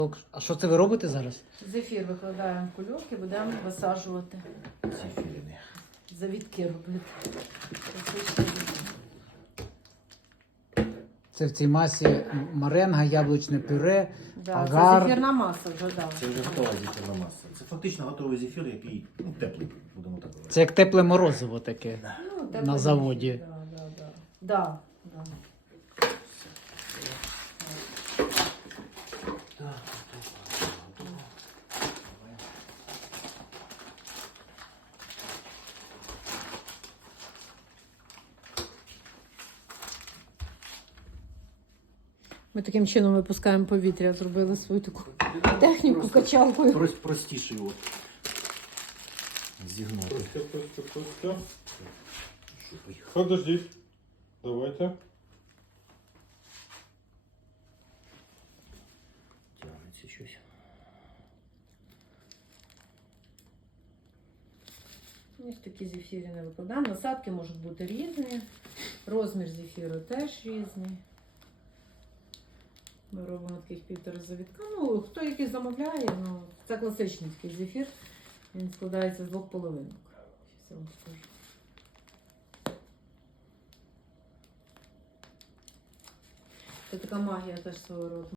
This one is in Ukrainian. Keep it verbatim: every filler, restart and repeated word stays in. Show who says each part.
Speaker 1: А що це ви робите зараз?
Speaker 2: Зефір викладаємо в кульок і будемо висаджувати.
Speaker 3: Зефірини.
Speaker 2: Завітки робити. Класичний зефір.
Speaker 1: Це в цій масі маренга, яблучне пюре,
Speaker 2: Да,
Speaker 1: агар.
Speaker 2: це зефірна маса вже, да.
Speaker 3: Це вже готова зефірна маса. Це фактично готовий зефір, який ну, теплий, будемо так говорити.
Speaker 1: Це як тепле морозиво таке.
Speaker 2: Ну, теплий
Speaker 1: На заводі.
Speaker 2: зефір, Да, да, да. Да, да. Ми таким чином випускаємо повітря, зробили свою таку техніку
Speaker 3: Просто
Speaker 2: качалкою.
Speaker 3: прос- Простіше його зігнути.
Speaker 4: Костя, Костя, Костя.
Speaker 3: Що, поїхали.
Speaker 4: Подождіть. Давайте.
Speaker 3: Тягнеться щось.
Speaker 2: Ось такі зефіри не викладаємо. Насадки можуть бути різні. Розмір зефіру теж різний. Ми робимо таких півтора завітка. Ну, хто який замовляє, ну, це класичний такий зефір. Він складається з двох половинок. Щас я вам скажу. Це така магія теж свого роду.